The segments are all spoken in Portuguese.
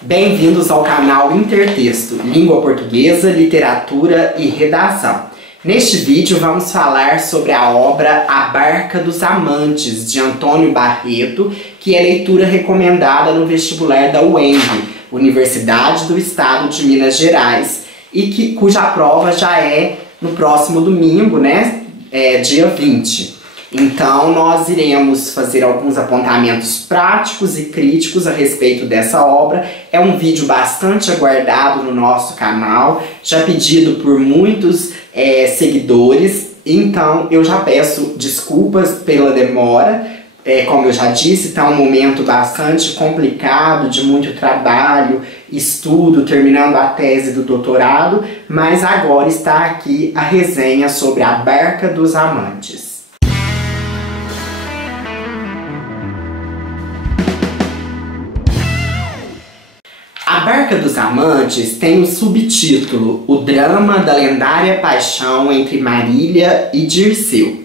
Bem-vindos ao canal Intertexto, Língua Portuguesa, Literatura e Redação. Neste vídeo vamos falar sobre a obra A Barca dos Amantes, de Antônio Barreto, que é leitura recomendada no vestibular da UENG, Universidade do Estado de Minas Gerais, e cuja prova já é no próximo domingo, né? Dia 20. Então nós iremos fazer alguns apontamentos práticos e críticos a respeito dessa obra. É um vídeo bastante aguardado no nosso canal, já pedido por muitos seguidores, então eu já peço desculpas pela demora. Como eu já disse, está um momento bastante complicado, de muito trabalho, estudo, terminando a tese do doutorado, mas agora está aqui a resenha sobre A Barca dos Amantes. A Barca dos Amantes tem o subtítulo O Drama da Lendária Paixão entre Marília e Dirceu.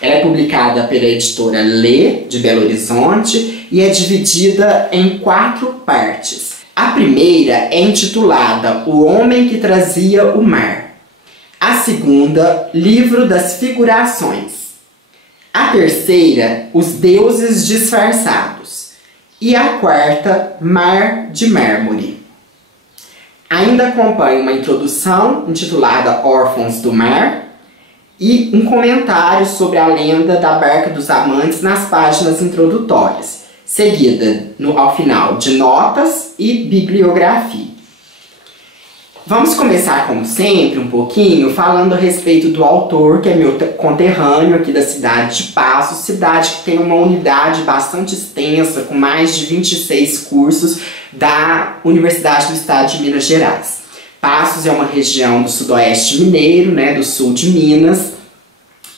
Ela é publicada pela editora Lê, de Belo Horizonte, e é dividida em 4 partes. A primeira é intitulada O Homem que Trazia o Mar. A segunda, Livro das Figurações. A terceira, Os Deuses Disfarçados. E a quarta, Mar de Mármore. Ainda acompanha uma introdução intitulada Órfãos do Mar e um comentário sobre a lenda da Barca dos Amantes nas páginas introdutórias, seguida ao final de notas e bibliografia. Vamos começar, como sempre, um pouquinho falando a respeito do autor, que é meu conterrâneo aqui da cidade de Passos, cidade que tem uma unidade bastante extensa, com mais de 26 cursos da Universidade do Estado de Minas Gerais. Passos é uma região do sudoeste mineiro, né, do sul de Minas,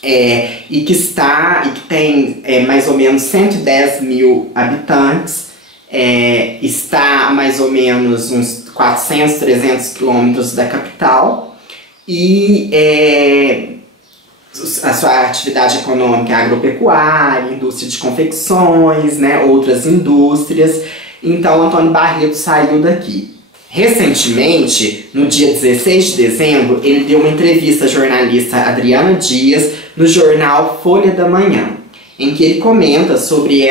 e que tem mais ou menos 110 mil habitantes, está a mais ou menos uns 400, 300 quilômetros da capital, e a sua atividade econômica é agropecuária, indústria de confecções, né, outras indústrias. Então Antônio Barreto saiu daqui. Recentemente, no dia 16 de dezembro, ele deu uma entrevista à jornalista Adriana Dias no jornal Folha da Manhã, em que ele comenta sobre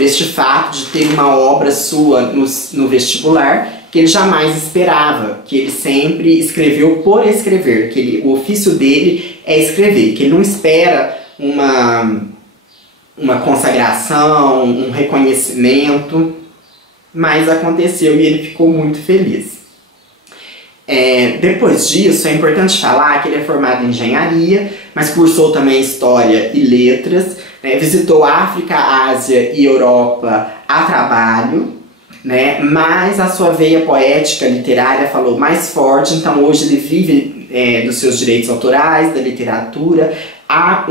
este fato de ter uma obra sua no vestibular que ele jamais esperava, que ele sempre escreveu por escrever, que o ofício dele é escrever, que ele não espera uma consagração, um reconhecimento, mas aconteceu e ele ficou muito feliz. Depois disso, é importante falar que ele é formado em engenharia, mas cursou também História e Letras, né? Visitou África, Ásia e Europa a trabalho, né? Mas a sua veia poética literária falou mais forte, então hoje ele vive dos seus direitos autorais, da literatura. Há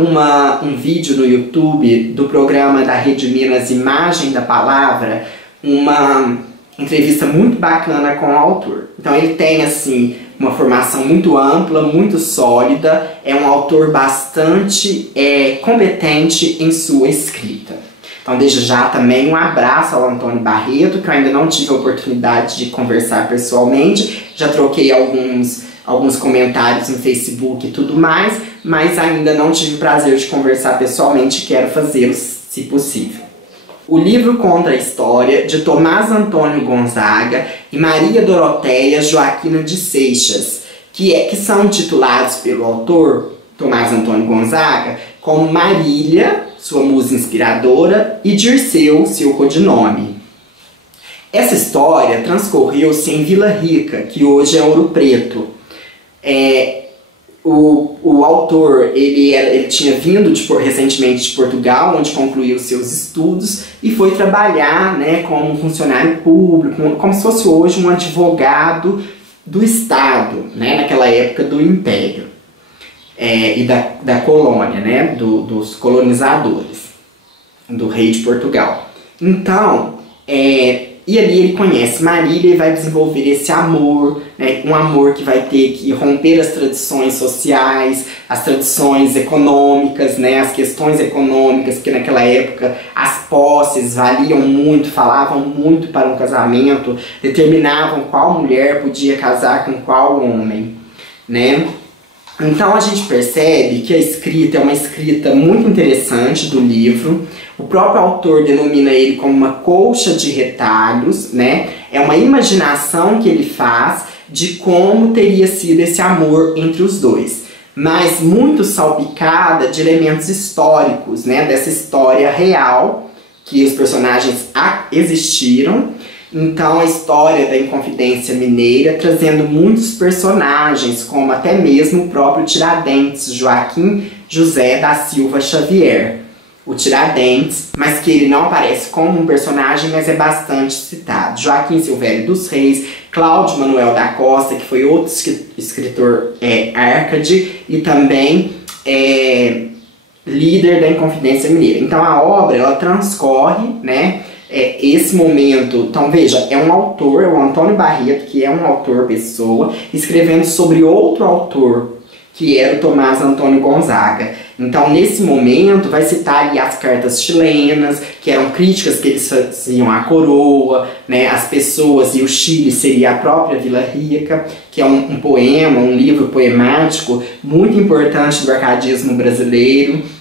um vídeo no YouTube do programa da Rede Minas Imagem da Palavra, uma entrevista muito bacana com o autor. Então ele tem assim uma formação muito ampla, muito sólida, é um autor bastante competente em sua escrita. Então desde já também um abraço ao Antônio Barreto, que eu ainda não tive a oportunidade de conversar pessoalmente, já troquei alguns comentários no Facebook e tudo mais, mas ainda não tive o prazer de conversar pessoalmente e quero fazê-lo se possível. O livro conta a história de Tomás Antônio Gonzaga e Maria Doroteia Joaquina de Seixas, que são titulados pelo autor, Tomás Antônio Gonzaga, como Marília, sua musa inspiradora, e Dirceu, seu codinome. Essa história transcorreu-se em Vila Rica, que hoje é Ouro Preto. O autor ele tinha vindo recentemente de Portugal, onde concluiu seus estudos e foi trabalhar, né, como funcionário público, como se fosse hoje um advogado do Estado, né, naquela época do Império e da colônia, né, dos colonizadores, do rei de Portugal. Então, E ali ele conhece Marília e vai desenvolver esse amor, né? Um amor que vai ter que romper as tradições sociais, as tradições econômicas, né? As questões econômicas, porque naquela época as posses valiam muito, falavam muito para um casamento, determinavam qual mulher podia casar com qual homem, né? Então a gente percebe que a escrita é uma escrita muito interessante do livro. O próprio autor denomina ele como uma colcha de retalhos, né? É uma imaginação que ele faz de como teria sido esse amor entre os dois, mas muito salpicada de elementos históricos, né? Dessa história real que os personagens existiram. Então, a história da Inconfidência Mineira, trazendo muitos personagens, como até mesmo o próprio Tiradentes, Joaquim José da Silva Xavier. O Tiradentes, mas que ele não aparece como um personagem, mas é bastante citado. Joaquim Silvério dos Reis, Cláudio Manuel da Costa, que foi outro escritor Árcade, e também líder da Inconfidência Mineira. Então, a obra, ela transcorre, né? Esse momento, então veja, é um autor, é o Antônio Barreto, que é um autor pessoa, escrevendo sobre outro autor, que era o Tomás Antônio Gonzaga. Então nesse momento vai citar ali as cartas chilenas, que eram críticas que eles faziam à coroa, né, as pessoas, e o Chile seria a própria Vila Rica, que é um poema, um livro poemático muito importante do arcadismo brasileiro.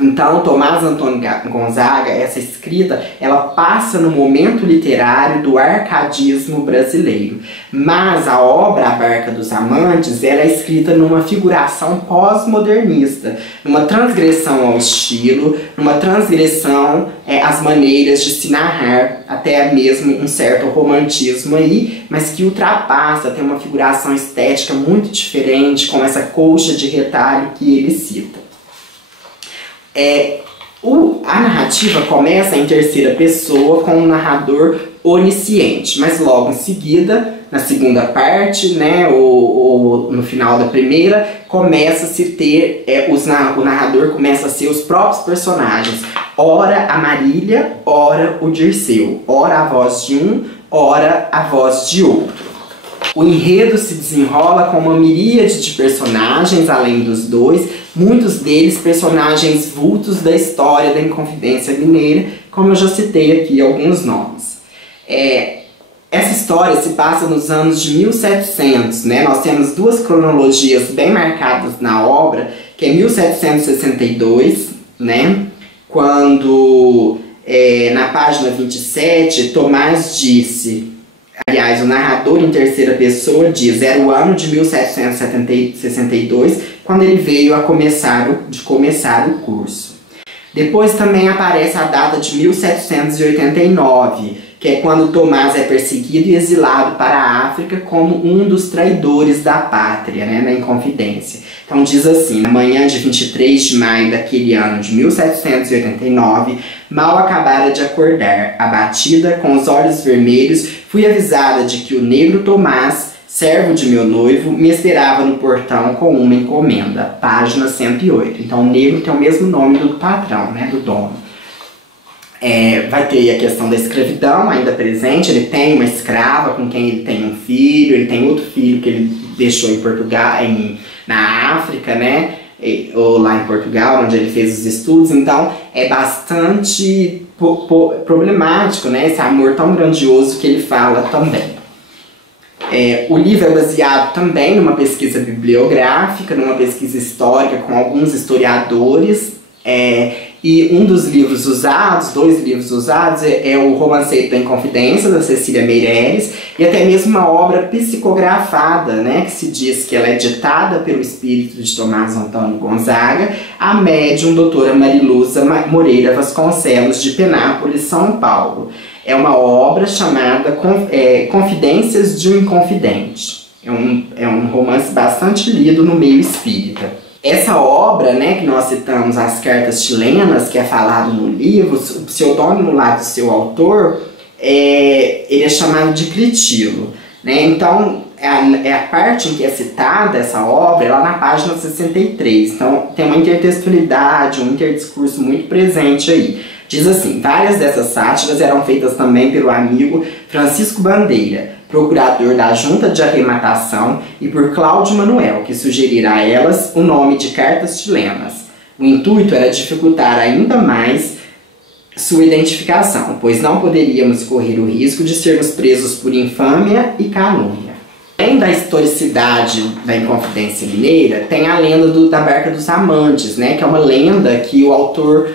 Então, Tomás Antônio Gonzaga, essa escrita, ela passa no momento literário do arcadismo brasileiro. Mas a obra A Barca dos Amantes, ela é escrita numa figuração pós-modernista, numa transgressão ao estilo, numa transgressão às maneiras de se narrar, até mesmo um certo romantismo aí, mas que ultrapassa, tem uma figuração estética muito diferente, com essa colcha de retalho que ele cita. A narrativa começa em terceira pessoa com um narrador onisciente, mas logo em seguida, na segunda parte, né, ou no final da primeira, começa a se ter, o narrador começa a ser os próprios personagens. Ora a Marília, ora o Dirceu, ora a voz de um, ora a voz de outro. O enredo se desenrola com uma miríade de personagens, além dos dois, muitos deles personagens vultos da história da Inconfidência Mineira, como eu já citei aqui alguns nomes. Essa história se passa nos anos de 1700, né? Nós temos duas cronologias bem marcadas na obra, que é 1762, né? Quando, na página 27, Tomás disse... Aliás, o narrador em terceira pessoa diz, era o ano de 1762, quando ele veio a começar o curso. Depois também aparece a data de 1789, que é quando Tomás é perseguido e exilado para a África como um dos traidores da pátria, né, na Inconfidência. Então diz assim, na manhã de 23 de maio daquele ano de 1789, mal acabara de acordar, abatida, com os olhos vermelhos, fui avisada de que o negro Tomás, servo de meu noivo, me esperava no portão com uma encomenda. Página 108. Então o negro tem o mesmo nome do patrão, né, do dono. Vai ter a questão da escravidão ainda presente. Ele tem uma escrava com quem ele tem um filho, ele tem outro filho que ele deixou em Portugal, na África, né? Ou lá em Portugal, onde ele fez os estudos. Então é bastante problemático, né? Esse amor tão grandioso que ele fala também. O livro é baseado também numa pesquisa bibliográfica, numa pesquisa histórica com alguns historiadores. E um dos livros usados, dois livros usados, é o Romanceiro da Inconfidência, da Cecília Meireles, e até mesmo uma obra psicografada, né, que se diz que ela é ditada pelo espírito de Tomás Antônio Gonzaga, a médium doutora Mariluza Moreira Vasconcelos, de Penápolis, São Paulo. É uma obra chamada Confidências de um Inconfidente. É um romance bastante lido no meio espírita. Essa obra, né, que nós citamos, As Cartas Chilenas, que é falado no livro, o pseudônimo lá do seu autor, ele é chamado de Critilo, né? Então, a parte em que é citada essa obra, lá na página 63. Então, tem uma intertextualidade, um interdiscurso muito presente aí. Diz assim: várias dessas sátiras eram feitas também pelo amigo Francisco Bandeira, procurador da Junta de Arrematação, e por Cláudio Manuel, que sugerira a elas o nome de cartas chilenas. O intuito era dificultar ainda mais sua identificação, pois não poderíamos correr o risco de sermos presos por infâmia e calúnia. Além da historicidade da Inconfidência Mineira, tem a lenda da Barca dos Amantes, né, que é uma lenda que o autor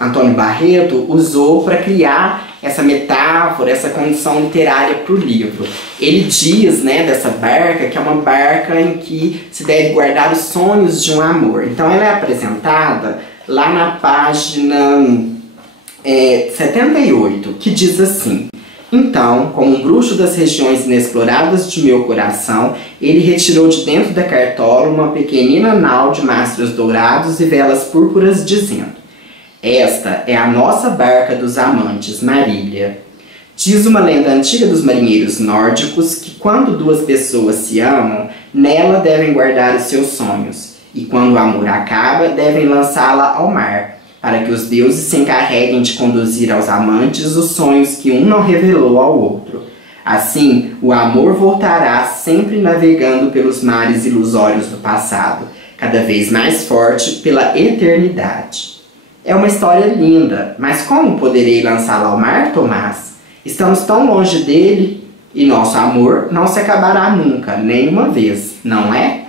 Antônio Barreto usou para criar essa metáfora, essa condição literária para o livro. Ele diz, né, dessa barca que é uma barca em que se deve guardar os sonhos de um amor. Então ela é apresentada lá na página 78, que diz assim: então, como um bruxo das regiões inexploradas de meu coração, ele retirou de dentro da cartola uma pequenina nau de mastros dourados e velas púrpuras, dizendo: esta é a nossa barca dos amantes, Marília. Diz uma lenda antiga dos marinheiros nórdicos que quando duas pessoas se amam, nela devem guardar os seus sonhos, e quando o amor acaba, devem lançá-la ao mar, para que os deuses se encarreguem de conduzir aos amantes os sonhos que um não revelou ao outro. Assim, o amor voltará sempre navegando pelos mares ilusórios do passado, cada vez mais forte pela eternidade. É uma história linda, mas como poderei lançá-la ao mar, Tomás? Estamos tão longe dele e nosso amor não se acabará nunca, nem uma vez, não é?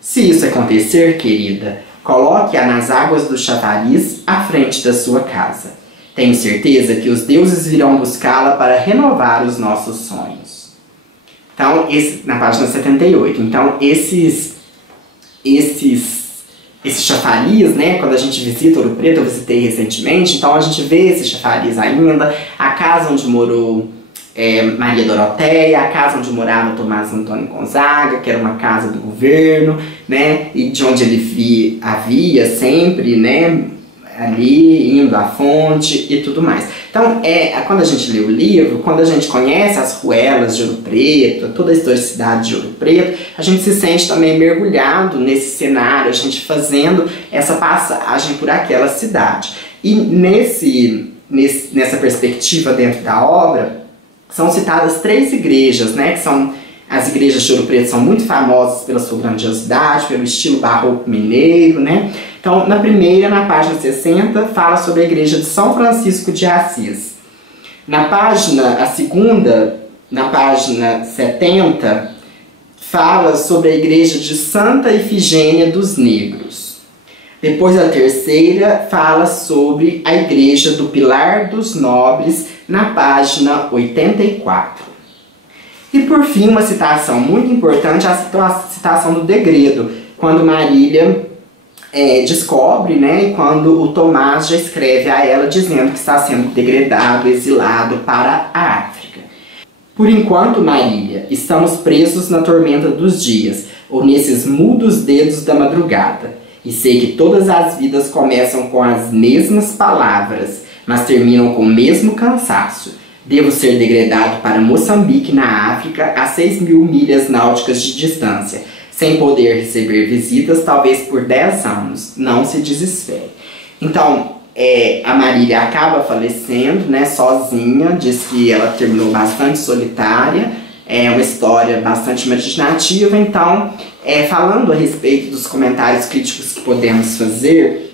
Se isso acontecer, querida, coloque-a nas águas do chafariz à frente da sua casa. Tenho certeza que os deuses virão buscá-la para renovar os nossos sonhos. Então, na página 78. Então, esse chafariz, né, quando a gente visita Ouro Preto, eu visitei recentemente, então a gente vê esse chafariz ainda, a casa onde morou Maria Doroteia, a casa onde morava Tomás Antônio Gonzaga, que era uma casa do governo, né, e de onde ele havia sempre, né, ali indo à fonte e tudo mais. Então, quando a gente lê o livro, quando a gente conhece as ruelas de Ouro Preto, toda a historicidade de Ouro Preto, a gente se sente também mergulhado nesse cenário, a gente fazendo essa passagem por aquela cidade. E nessa perspectiva dentro da obra, são citadas 3 igrejas, né, que são as igrejas de Ouro Preto, são muito famosas pela sua grandiosidade, pelo estilo barroco mineiro, né. Então, na primeira, na página 60, fala sobre a igreja de São Francisco de Assis. A segunda, na página 70, fala sobre a igreja de Santa Ifigênia dos Negros. Depois, a terceira fala sobre a igreja do Pilar dos Nobres, na página 84. E por fim, uma citação muito importante, a citação do degredo, quando Marília descobre, né, e quando o Tomás já escreve a ela dizendo que está sendo degredado, exilado para a África. Por enquanto, Marília, estamos presos na tormenta dos dias, ou nesses mudos dedos da madrugada, e sei que todas as vidas começam com as mesmas palavras, mas terminam com o mesmo cansaço. Devo ser degredado para Moçambique, na África, a 6.000 milhas náuticas de distância, sem poder receber visitas, talvez por 10 anos. Não se desespere. Então, a Marília acaba falecendo, né, sozinha, diz que ela terminou bastante solitária, é uma história bastante imaginativa. Então, falando a respeito dos comentários críticos que podemos fazer,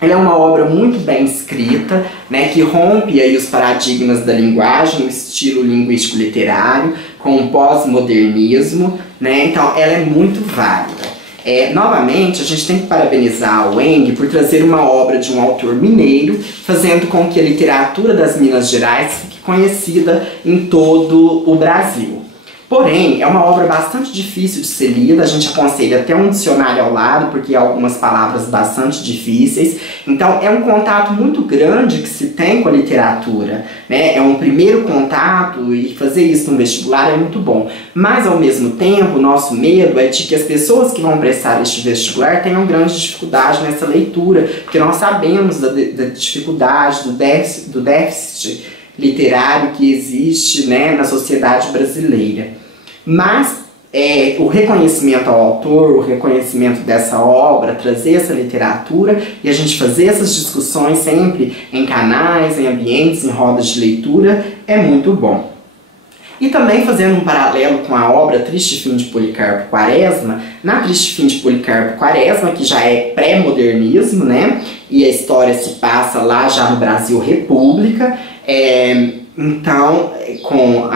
ela é uma obra muito bem escrita, né, que rompe aí os paradigmas da linguagem, o estilo linguístico literário, com o pós-modernismo, né, então ela é muito válida. Novamente, a gente tem que parabenizar o Weng por trazer uma obra de um autor mineiro, fazendo com que a literatura das Minas Gerais fique conhecida em todo o Brasil. Porém, é uma obra bastante difícil de ser lida, a gente aconselha até um dicionário ao lado, porque há algumas palavras bastante difíceis. Então, é um contato muito grande que se tem com a literatura, né? É um primeiro contato e fazer isso no vestibular é muito bom. Mas, ao mesmo tempo, o nosso medo é de que as pessoas que vão prestar este vestibular tenham grande dificuldade nessa leitura, porque nós sabemos da dificuldade, do déficit literário que existe, né, na sociedade brasileira. Mas o reconhecimento ao autor, o reconhecimento dessa obra, trazer essa literatura e a gente fazer essas discussões sempre em canais, em ambientes, em rodas de leitura, é muito bom. E também fazendo um paralelo com a obra Triste Fim de Policarpo Quaresma, na Triste Fim de Policarpo Quaresma, que já é pré-modernismo, né? E a história se passa lá já no Brasil República, então com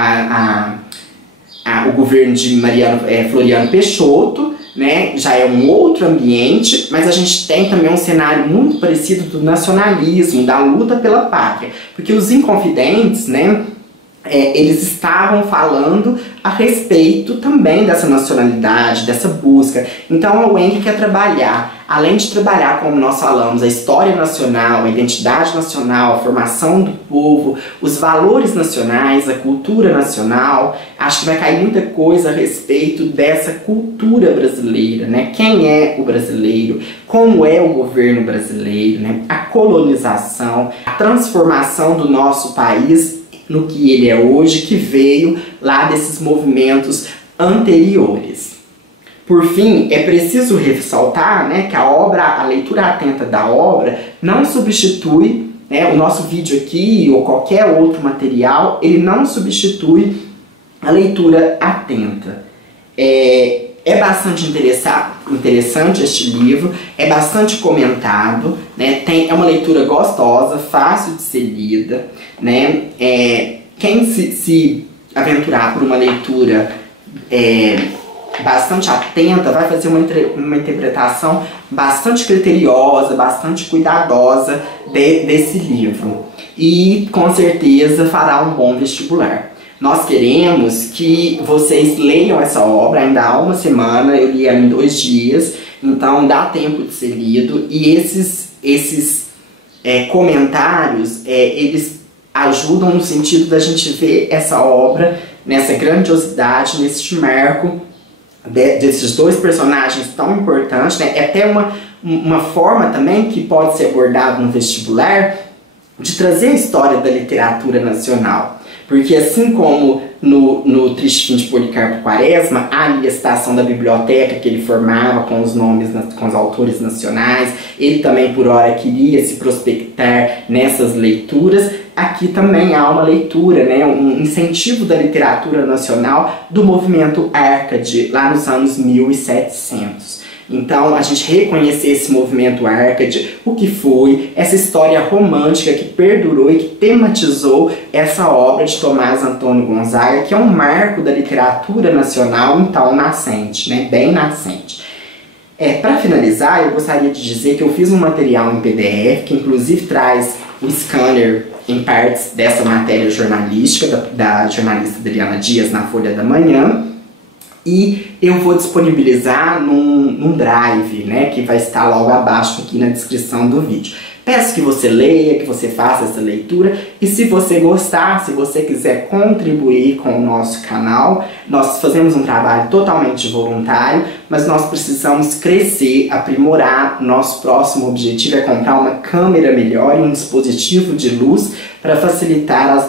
o governo de Floriano Peixoto, né? Já é um outro ambiente, mas a gente tem também um cenário muito parecido do nacionalismo, da luta pela pátria, porque os Inconfidentes, né? Eles estavam falando a respeito também dessa nacionalidade, dessa busca. Então a UENG quer trabalhar, além de trabalhar, como nós falamos, a história nacional, a identidade nacional, a formação do povo, os valores nacionais, a cultura nacional. Acho que vai cair muita coisa a respeito dessa cultura brasileira, né? Quem é o brasileiro, como é o governo brasileiro, né? A colonização, a transformação do nosso país no que ele é hoje, que veio lá desses movimentos anteriores. Por fim, é preciso ressaltar, né, que a leitura atenta da obra não substitui, né, o nosso vídeo aqui ou qualquer outro material, ele não substitui a leitura atenta. É bastante interessante este livro, é bastante comentado, né? É uma leitura gostosa, fácil de ser lida, né? Quem se aventurar por uma leitura bastante atenta vai fazer uma interpretação bastante criteriosa, bastante cuidadosa desse livro e com certeza fará um bom vestibular. Nós queremos que vocês leiam essa obra, ainda há uma semana, eu li ela em 2 dias, então dá tempo de ser lido. E esses comentários, eles ajudam no sentido da gente ver essa obra nessa grandiosidade, nesse marco desses 2 personagens tão importantes, né? É até uma forma também que pode ser abordada no vestibular de trazer a história da literatura nacional. Porque assim como no Triste Fim de Policarpo Quaresma, há ali a citação da biblioteca que ele formava com os nomes, com os autores nacionais, ele também por hora queria se prospectar nessas leituras. Aqui também há uma leitura, né, um incentivo da literatura nacional do movimento Arcade, lá nos anos 1700. Então, a gente reconhecer esse movimento Arcade, o que foi, essa história romântica que perdurou e que tematizou essa obra de Tomás Antônio Gonzaga, que é um marco da literatura nacional, então, nascente, né? Bem nascente. Para finalizar, eu gostaria de dizer que eu fiz um material em PDF, que inclusive traz o scanner em partes dessa matéria jornalística, da jornalista Adriana Dias, na Folha da Manhã, e eu vou disponibilizar num drive, né, que vai estar logo abaixo aqui na descrição do vídeo. Peço que você leia, que você faça essa leitura, e se você gostar, se você quiser contribuir com o nosso canal, nós fazemos um trabalho totalmente voluntário, mas nós precisamos crescer, aprimorar. Nosso próximo objetivo é comprar uma câmera melhor e um dispositivo de luz para facilitar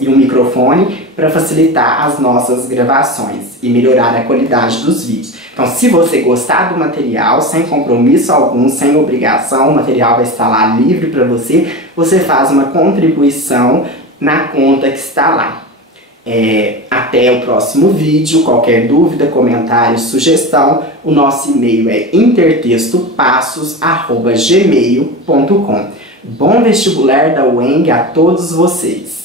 e um microfone para facilitar as nossas gravações e melhorar a qualidade dos vídeos. Então, se você gostar do material, sem compromisso algum, sem obrigação, o material vai estar lá livre para você, você faz uma contribuição na conta que está lá. Até o próximo vídeo. Qualquer dúvida, comentário, sugestão, o nosso e-mail é intertextopassos@gmail.com. Bom vestibular da UENG a todos vocês!